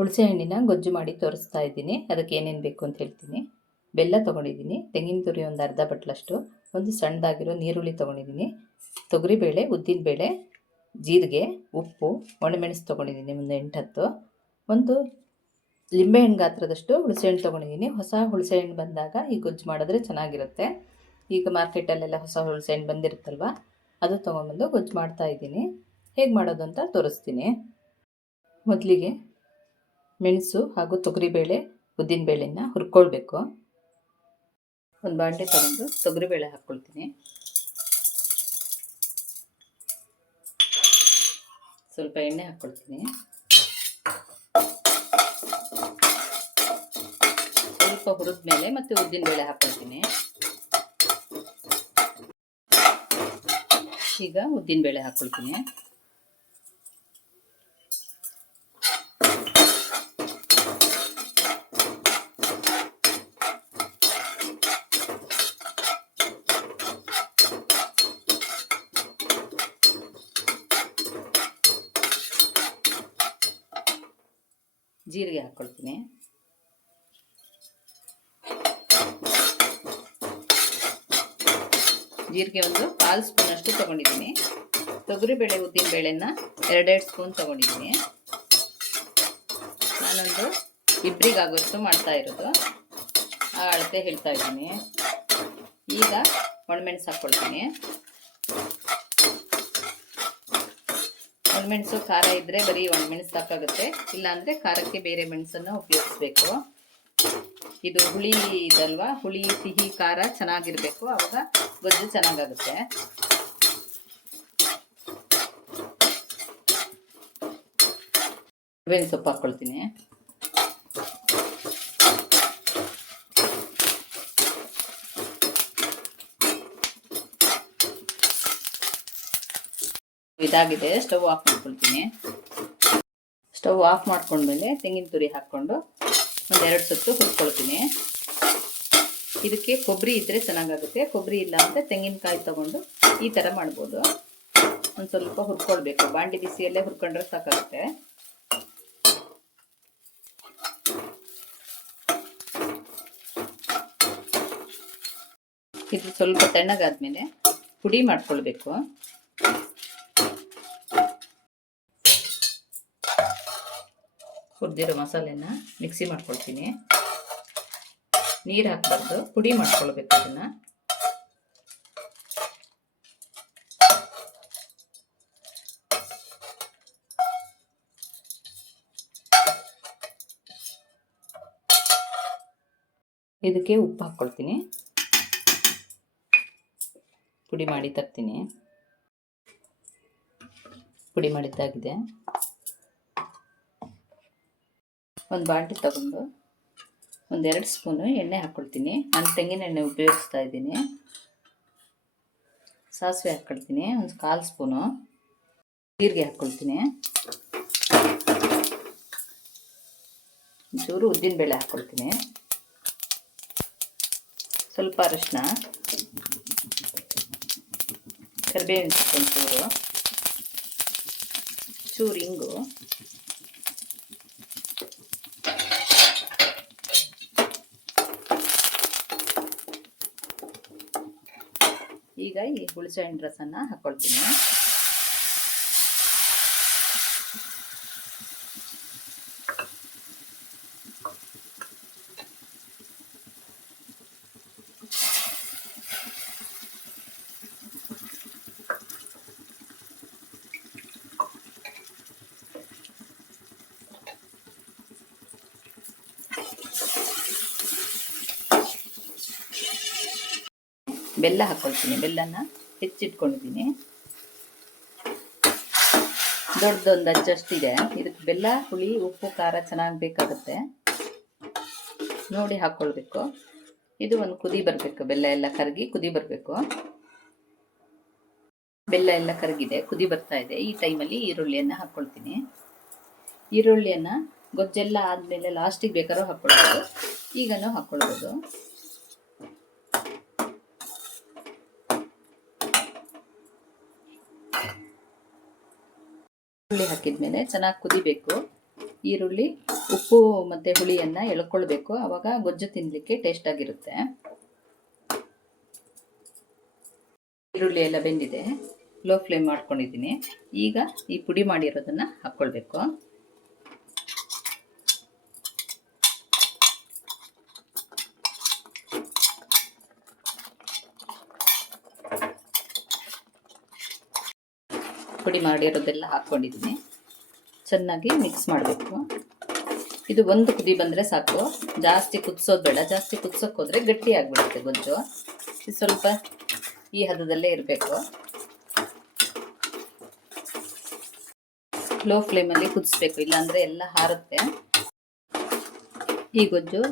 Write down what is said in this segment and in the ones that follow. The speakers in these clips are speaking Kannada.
ಹುಣಸೆ ಹಣ್ಣಿನ ಗೊಜ್ಜು ಮಾಡಿ ತೋರಿಸ್ತಾ ಇದ್ದೀನಿ. ಅದಕ್ಕೆ ಏನೇನು ಬೇಕು ಅಂತ ಹೇಳ್ತೀನಿ. ಬೆಲ್ಲ ತೊಗೊಂಡಿದ್ದೀನಿ, ತೆಂಗಿನ ತುರಿ ಒಂದು ಅರ್ಧ ಬಟ್ಲಷ್ಟು, ಒಂದು ಸಣ್ಣದಾಗಿರೋ ನೀರುಳ್ಳಿ ತೊಗೊಂಡಿದ್ದೀನಿ, ತೊಗರಿಬೇಳೆ, ಉದ್ದಿನಬೇಳೆ, ಜೀರಿಗೆ, ಉಪ್ಪು, ಒಣಮೆಣಸು ತೊಗೊಂಡಿದ್ದೀನಿ ಒಂದು 8-10, ಒಂದು ಲಿಂಬೆಹಣ್ಣು ಗಾತ್ರದಷ್ಟು ಹುಣಸೆಹಣ್ಣು ತೊಗೊಂಡಿದ್ದೀನಿ. ಹೊಸ ಹುಣಸೆಹಣ್ಣು ಬಂದಾಗ ಈ ಗೊಜ್ಜು ಮಾಡಿದ್ರೆ ಚೆನ್ನಾಗಿರುತ್ತೆ. ಈಗ ಮಾರ್ಕೆಟಲ್ಲೆಲ್ಲ ಹೊಸ ಹುಣಸೆಹಣ್ಣು ಬಂದಿರುತ್ತಲ್ವ, ಅದು ತೊಗೊಂಬಂದು ಗೊಜ್ಜು ಮಾಡ್ತಾಯಿದ್ದೀನಿ. ಹೇಗೆ ಮಾಡೋದು ಅಂತ ತೋರಿಸ್ತೀನಿ. ಮೊದಲಿಗೆ ಮೆಣಸು ಹಾಗೂ ತೊಗರಿಬೇಳೆ, ಉದ್ದಿನಬೇಳೆನ ಹುರ್ಕೊಳ್ಬೇಕು. ಒಂದು ಬಾಂಡೆ ತಗೊಂಡು ತೊಗರಿಬೇಳೆ ಹಾಕ್ಕೊಳ್ತೀನಿ. ಸ್ವಲ್ಪ ಎಣ್ಣೆ ಹಾಕ್ಕೊಳ್ತೀನಿ. ಸ್ವಲ್ಪ ಹುರಿದ ಮೇಲೆ ಮತ್ತೆ ಉದ್ದಿನಬೇಳೆ ಹಾಕ್ಕೊಳ್ತೀನಿ. ಈಗ ಉದ್ದಿನಬೇಳೆ ಹಾಕ್ಕೊಳ್ತೀನಿ. ಜೀರಿಗೆ ಹಾಕ್ಕೊಳ್ತೀನಿ. ಜೀರಿಗೆ ಒಂದು 1/4 ಸ್ಪೂನಷ್ಟು ತೊಗೊಂಡಿದ್ದೀನಿ. ತೊಗರಿಬೇಳೆ, ಉದ್ದಿನಬೇಳೆನ 2 ಸ್ಪೂನ್ ತೊಗೊಂಡಿದ್ದೀನಿ. ನಾನೊಂದು ಇಬ್ಬರಿಗಾಗೋಷ್ಟು ಮಾಡ್ತಾ ಇರೋದು, ಆ ಅಳತೆ ಹೇಳ್ತಾ ಇದ್ದೀನಿ. ಈಗ ಒಣಮೆಣಸು ಹಾಕ್ಕೊಳ್ತೀನಿ. ಒಣಮೆಣಸು ಖಾರ ಇದ್ದರೆ ಬರೀ ಒಣಮೆಣಸು ಸಾಕಾಗುತ್ತೆ, ಇಲ್ಲಾಂದರೆ ಖಾರಕ್ಕೆ ಬೇರೆ ಮೆಣಸನ್ನು ಉಪಯೋಗಿಸ್ಬೇಕು. ಇದು ಹುಳಿ ಇದಲ್ವಾ, ಹುಳಿ ಸಿಹಿ ಖಾರ ಚೆನ್ನಾಗಿರಬೇಕು, ಆವಾಗ ಗೊಜ್ಜು ಚೆನ್ನಾಗಾಗುತ್ತೆ. ಬೇವಿನ ಸೊಪ್ಪು ಹಾಕ್ಕೊಳ್ತೀನಿ. ಇದಾಗಿದೆ, ಸ್ಟವ್ ಆಫ್ ಮಾಡ್ಕೊಳ್ತೀನಿ. ಸ್ಟವ್ ಆಫ್ ಮಾಡ್ಕೊಂಡ್ಮೇಲೆ ತೆಂಗಿನ ತುರಿ ಹಾಕ್ಕೊಂಡು ಒಂದು 2 ಸುತ್ತು ಹುರ್ಕೊಳ್ತೀನಿ. ಇದಕ್ಕೆ ಕೊಬ್ಬರಿ ಇದ್ದರೆ ಚೆನ್ನಾಗಾಗುತ್ತೆ, ಕೊಬ್ಬರಿ ಇಲ್ಲ ಅಂದರೆ ತೆಂಗಿನಕಾಯಿ ತೊಗೊಂಡು ಈ ಥರ ಮಾಡ್ಬೋದು. ಒಂದು ಸ್ವಲ್ಪ ಹುರ್ಕೊಳ್ಬೇಕು, ಬಾಂಡಿ ಬಿಸಿಯಲ್ಲೇ ಹುರ್ಕೊಂಡ್ರೆ ಸಾಕಾಗುತ್ತೆ. ಇದು ಸ್ವಲ್ಪ ತಣ್ಣಗಾದ್ಮೇಲೆ ಪುಡಿ ಮಾಡ್ಕೊಳ್ಬೇಕು. ಹುರಿದಿರೋ ಮಸಾಲೆನ ಮಿಕ್ಸಿ ಮಾಡ್ಕೊಳ್ತೀನಿ. ನೀರು ಹಾಕ್ಬಾರ್ದು, ಪುಡಿ ಮಾಡ್ಕೊಳ್ಬೇಕು ಅದನ್ನು. ಇದಕ್ಕೆ ಉಪ್ಪು ಹಾಕ್ಕೊಳ್ತೀನಿ. ಪುಡಿ ಮಾಡಿ ತರ್ತೀನಿ. ಪುಡಿ ಮಾಡಿದ್ದಾಗಿದೆ. ಒಂದು ಬಾಂಡೆ ತಗೊಂಡು ಒಂದು 2 ಸ್ಪೂನು ಎಣ್ಣೆ ಹಾಕ್ಕೊಳ್ತೀನಿ. ನಾನು ತೆಂಗಿನ ಎಣ್ಣೆ ಉಪಯೋಗಿಸ್ತಾ ಇದ್ದೀನಿ. ಸಾಸಿವೆ ಹಾಕ್ಕೊಳ್ತೀನಿ, ಒಂದು 1/4 ಸ್ಪೂನು. ಜೀರಿಗೆ ಹಾಕ್ಕೊಳ್ತೀನಿ. ಒಂಚೂರು ಉದ್ದಿನಬೇಳೆ ಹಾಕ್ಕೊಳ್ತೀನಿ. ಸ್ವಲ್ಪ ಅರಿಶಿನ, ಕರಿಬೇವಿನ ಸೊಪ್ಪು ಒಂಚೂರು, ಚೂರು ಇಂಗು, ಈಗ ಈ ಹುಣಸೆ ಹಣ್ಣು ರಸನ ಹಾಕ್ಕೊಳ್ತೀನಿ. ಬೆಲ್ಲ ಹಾಕ್ಕೊಳ್ತೀನಿ. ಬೆಲ್ಲನ ಹೆಚ್ಚಿಟ್ಕೊಂಡಿದ್ದೀನಿ. ದೊಡ್ಡದೊಂದು ಅಜ್ಜಷ್ಟಿದೆ. ಇದಕ್ಕೆ ಬೆಲ್ಲ, ಹುಳಿ, ಉಪ್ಪು, ಖಾರ ಚೆನ್ನಾಗಿ ಬೇಕಾಗುತ್ತೆ, ನೋಡಿ ಹಾಕ್ಕೊಳ್ಬೇಕು. ಇದು ಒಂದು ಕುದಿ ಬರಬೇಕು, ಬೆಲ್ಲ ಎಲ್ಲ ಕರಗಿ ಕುದಿ ಬರಬೇಕು. ಬೆಲ್ಲ ಎಲ್ಲ ಕರಗಿದೆ, ಕುದಿ ಬರ್ತಾ ಇದೆ. ಈ ಟೈಮಲ್ಲಿ ಈರುಳ್ಳಿಯನ್ನು ಹಾಕ್ಕೊಳ್ತೀನಿ. ಈರುಳ್ಳಿಯನ್ನು ಗೊಜ್ಜೆಲ್ಲ ಆದಮೇಲೆ ಲಾಸ್ಟಿಗೆ ಬೇಕಾದ್ರೂ ಹಾಕ್ಕೊಳ್ಬೋದು, ಈಗಲೂ ಹಾಕ್ಕೊಳ್ಬೋದು. ಈರುಳ್ಳಿ ಹಾಕಿದ್ಮೇಲೆ ಚೆನ್ನಾಗಿ ಕುದಿಬೇಕು. ಈರುಳ್ಳಿ ಉಪ್ಪು ಮತ್ತು ಹುಳಿಯನ್ನು ಎಳ್ಕೊಳ್ಬೇಕು, ಆವಾಗ ಗೊಜ್ಜು ತಿನ್ನಲಿಕ್ಕೆ ಟೇಸ್ಟಾಗಿರುತ್ತೆ. ಈರುಳ್ಳಿ ಎಲ್ಲ ಬೆಂದಿದೆ, ಲೋ ಫ್ಲೇಮ್ ಮಾಡ್ಕೊಂಡಿದ್ದೀನಿ. ಈಗ ಈ ಪುಡಿ ಮಾಡಿರೋದನ್ನು ಹಾಕ್ಕೊಳ್ಬೇಕು. ಪುಡಿ ಮಾಡಿರೋದೆಲ್ಲ ಹಾಕ್ಕೊಂಡಿದ್ದೀನಿ. ಚೆನ್ನಾಗಿ ಮಿಕ್ಸ್ ಮಾಡಬೇಕು. ಇದು ಒಂದು ಕುದಿ ಬಂದರೆ ಸಾಕು, ಜಾಸ್ತಿ ಕುದಿಸೋದು ಬೇಡ. ಜಾಸ್ತಿ ಕುದಿಸೋಕೆ ಹೋದರೆ ಗಟ್ಟಿ ಆಗಿಬಿಡುತ್ತೆ ಗೊಜ್ಜು. ಇದು ಸ್ವಲ್ಪ ಈ ಹದದಲ್ಲೇ ಇರಬೇಕು. ಲೋ ಫ್ಲೇಮಲ್ಲಿ ಕುದಿಸ್ಬೇಕು, ಇಲ್ಲಾಂದರೆ ಎಲ್ಲ ಹಾರುತ್ತೆ. ಈ ಗೊಜ್ಜು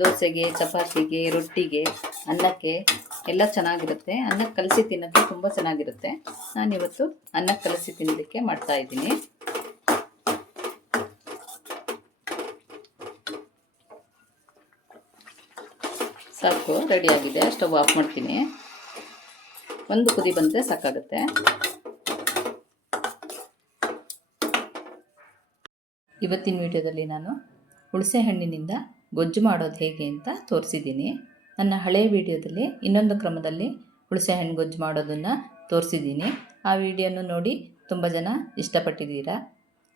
ದೋಸೆಗೆ, ಚಪಾತಿಗೆ, ರೊಟ್ಟಿಗೆ, ಅನ್ನಕ್ಕೆ ಎಲ್ಲ ಚೆನ್ನಾಗಿರುತ್ತೆ. ಅನ್ನಕ್ಕೆ ಕಲಸಿ ತಿನ್ನೋಕ್ಕೆ ತುಂಬ ಚೆನ್ನಾಗಿರುತ್ತೆ. ನಾನಿವತ್ತು ಅನ್ನಕ್ಕೆ ಕಲಸಿ ತಿನ್ನಲಿಕ್ಕೆ ಮಾಡ್ತಾಯಿದ್ದೀನಿ. ಸಾಕು, ರೆಡಿಯಾಗಿದೆ. ಸ್ಟವ್ ಆಫ್ ಮಾಡ್ತೀನಿ. ಒಂದು ಕುದಿ ಬಂದರೆ ಸಾಕಾಗುತ್ತೆ. ಇವತ್ತಿನ ವಿಡಿಯೋದಲ್ಲಿ ನಾನು ಹುಣಸೆ ಹಣ್ಣಿನಿಂದ ಗೊಜ್ಜು ಮಾಡೋದು ಹೇಗೆ ಅಂತ ತೋರಿಸಿದ್ದೀನಿ. ನನ್ನ ಹಳೆಯ ವಿಡಿಯೋದಲ್ಲಿ ಇನ್ನೊಂದು ಕ್ರಮದಲ್ಲಿ ಹುಣಸೆ ಹಣ್ಣು ಗೊಜ್ಜು ಮಾಡೋದನ್ನು ತೋರಿಸಿದ್ದೀನಿ. ಆ ವಿಡಿಯೋನ ನೋಡಿ ತುಂಬ ಜನ ಇಷ್ಟಪಟ್ಟಿದ್ದೀರಾ.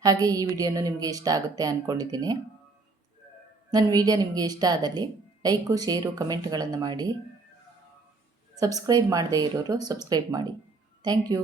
ಹಾಗೆ ಈ ವಿಡಿಯೋನು ನಿಮಗೆ ಇಷ್ಟ ಆಗುತ್ತೆ ಅಂದ್ಕೊಂಡಿದ್ದೀನಿ. ನನ್ನ ವಿಡಿಯೋ ನಿಮಗೆ ಇಷ್ಟ ಆದಲ್ಲಿ ಲೈಕು, ಶೇರು, ಕಮೆಂಟ್ಗಳನ್ನು ಮಾಡಿ. ಸಬ್ಸ್ಕ್ರೈಬ್ ಮಾಡದೇ ಇರೋರು ಸಬ್ಸ್ಕ್ರೈಬ್ ಮಾಡಿ. Thank you.